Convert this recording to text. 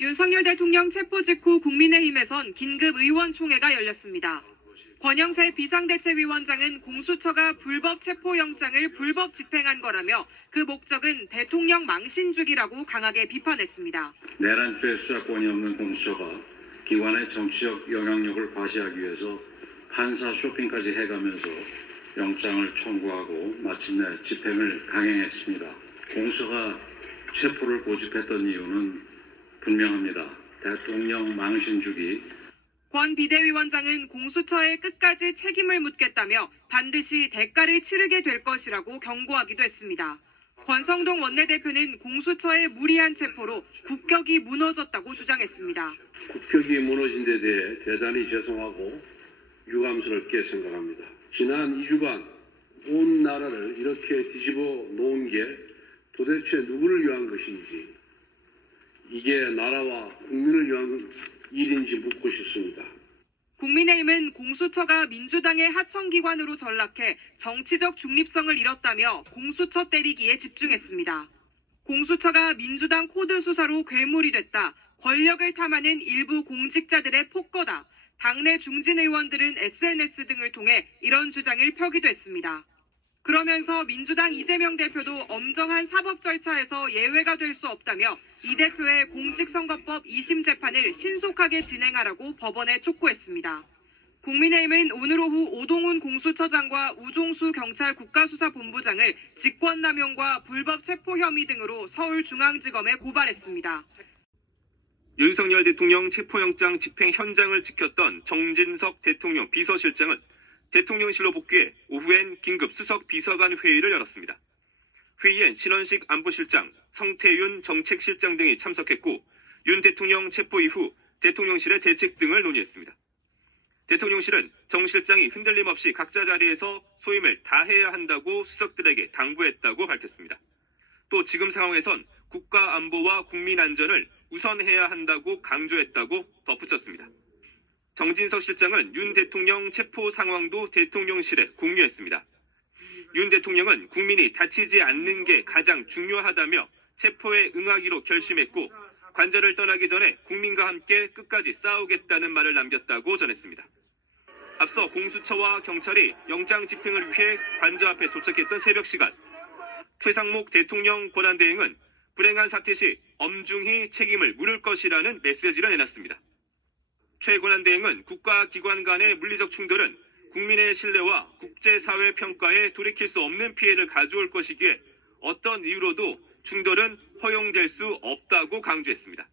윤석열 대통령 체포 직후 국민의힘에선 긴급 의원총회가 열렸습니다. 권영세 비상대책위원장은 공수처가 불법 체포영장을 불법 집행한 거라며 그 목적은 대통령 망신주기라고 강하게 비판했습니다. 내란죄 수사권이 없는 공수처가 기관의 정치적 영향력을 과시하기 위해서 판사 쇼핑까지 해가면서 영장을 청구하고 마침내 집행을 강행했습니다. 공수처가 체포를 고집했던 이유는 분명합니다. 대통령 망신주기. 권 비대위원장은 공수처에 끝까지 책임을 묻겠다며 반드시 대가를 치르게 될 것이라고 경고하기도 했습니다. 권성동 원내대표는 공수처의 무리한 체포로 국격이 무너졌다고 주장했습니다. 국격이 무너진 데 대해 대단히 죄송하고 유감스럽게 생각합니다. 지난 2주간 온 나라를 이렇게 뒤집어 놓은 게 도대체 누구를 위한 것인지, 이게 나라와 국민을 위한 일인지 묻고 싶습니다. 국민의힘은 공수처가 민주당의 하청기관으로 전락해 정치적 중립성을 잃었다며 공수처 때리기에 집중했습니다. 공수처가 민주당 코드 수사로 괴물이 됐다. 권력을 탐하는 일부 공직자들의 폭거다. 당내 중진 의원들은 SNS 등을 통해 이런 주장을 펴기도 했습니다. 그러면서 민주당 이재명 대표도 엄정한 사법 절차에서 예외가 될 수 없다며 이 대표의 공직선거법 2심 재판을 신속하게 진행하라고 법원에 촉구했습니다. 국민의힘은 오늘 오후 오동훈 공수처장과 우종수 경찰 국가수사본부장을 직권남용과 불법 체포 혐의 등으로 서울중앙지검에 고발했습니다. 윤석열 대통령 체포영장 집행 현장을 지켰던 정진석 대통령 비서실장은 대통령실로 복귀해 오후엔 긴급 수석 비서관 회의를 열었습니다. 회의엔 신원식 안보실장, 성태윤 정책실장 등이 참석했고 윤 대통령 체포 이후 대통령실의 대책 등을 논의했습니다. 대통령실은 정 실장이 흔들림 없이 각자 자리에서 소임을 다해야 한다고 수석들에게 당부했다고 밝혔습니다. 또 지금 상황에선 국가 안보와 국민 안전을 우선해야 한다고 강조했다고 덧붙였습니다. 정진석 실장은 윤 대통령 체포 상황도 대통령실에 공유했습니다. 윤 대통령은 국민이 다치지 않는 게 가장 중요하다며 체포에 응하기로 결심했고 관저를 떠나기 전에 국민과 함께 끝까지 싸우겠다는 말을 남겼다고 전했습니다. 앞서 공수처와 경찰이 영장 집행을 위해 관저 앞에 도착했던 새벽 시간, 최상목 대통령 권한대행은 불행한 사태 시 엄중히 책임을 물을 것이라는 메시지를 내놨습니다. 최 권한대행은 국가기관 간의 물리적 충돌은 국민의 신뢰와 국제사회 평가에 돌이킬 수 없는 피해를 가져올 것이기에 어떤 이유로도 충돌은 허용될 수 없다고 강조했습니다.